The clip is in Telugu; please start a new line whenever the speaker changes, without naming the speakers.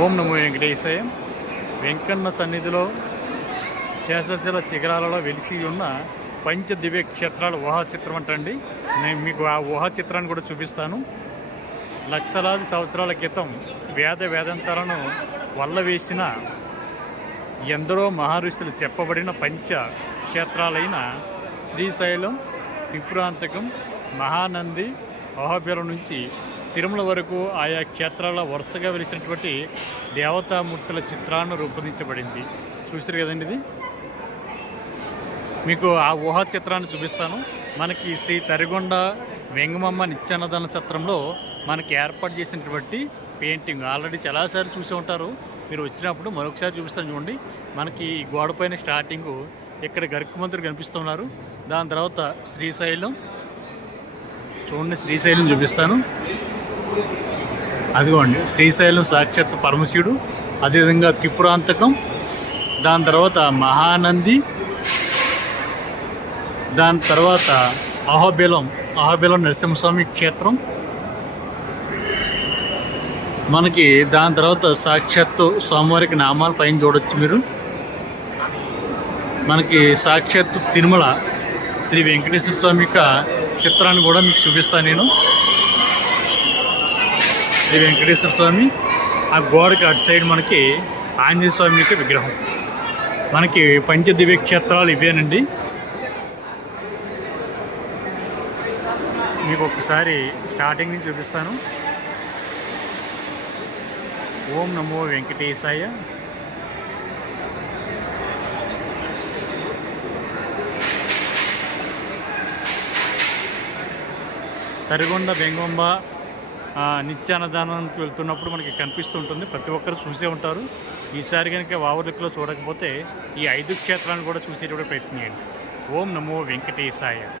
ఓం నమో వెంకటేశాయ. వెంకన్న సన్నిధిలో శేషశిల శిఖరాలలో వెలిసి ఉన్న పంచ దివ్య క్షేత్రాలు ఊహా అంటండి. నేను మీకు ఆ ఊహా చిత్రాన్ని కూడా చూపిస్తాను. లక్షలాది సంవత్సరాల క్రితం వేద వేదాంతాలను వల్ల వేసిన ఎందరో మహర్షులు చెప్పబడిన పంచ క్షేత్రాలైన శ్రీశైలం త్రిపురాంతకం మహానంది అహోబిలం నుంచి తిరుమల వరకు ఆయా క్షేత్రాల వరుసగా వెలిసినటువంటి దేవతామూర్తుల చిత్రాన్ని రూపొందించబడింది. చూసారు కదండి ఇది? మీకు ఆ ఊహా చిత్రాన్ని చూపిస్తాను. మనకి శ్రీ తరిగొండ వెంగమమ్మ నిత్యాన్నదాన చిత్రంలో మనకి ఏర్పాటు చేసినటువంటి పెయింటింగ్. ఆల్రెడీ చాలాసార్లు చూసే ఉంటారు. మీరు వచ్చినప్పుడు మరొకసారి చూపిస్తాను చూడండి. మనకి ఈ గోడపైన స్టార్టింగ్ ఇక్కడ గరుక్కుమంతుడు కనిపిస్తున్నారు. దాని తర్వాత శ్రీశైలం. చూడండి శ్రీశైలం చూపిస్తాను. అదిగోండి శ్రీశైలం సాక్షాత్ పరమశివుడు అదేవిధంగా త్రిపురాంతకం దాని తర్వాత మహానంది దాని తర్వాత అహోబిలం అహోబిలం నరసింహస్వామి క్షేత్రం. మనకి దాని తర్వాత సాక్షాత్తు స్వామివారికి నామాలు పైన చూడొచ్చు మీరు. మనకి సాక్షాత్తు తిరుమల శ్రీ వెంకటేశ్వర స్వామి యొక్క చిత్రాన్ని కూడా మీకు చూపిస్తాను నేను. శ్రీ వెంకటేశ్వర స్వామి. ఆ గోడకి అటు సైడ్ మనకి ఆంజనేయ స్వామి యొక్క విగ్రహం. మనకి పంచదివ్య క్షేత్రాలు ఇవేనండి. మీకు ఒకసారి స్టార్టింగ్ నుంచి చూపిస్తాను. ఓం నమో వెంకటేశాయ. తరిగొండ బెంగొంబ నిత్యాన్నదానానికి వెళ్తున్నప్పుడు మనకి కనిపిస్తుంటుంది ప్రతి ఒక్కరు చూసే ఉంటారు. ఈసారి కనుక వావర్లిక్లో చూడకపోతే ఈ ఐదు క్షేత్రాలను కూడా చూసేటువంటి ప్రయత్నం చేయండి ఓం నమో వెంకటేశాయ.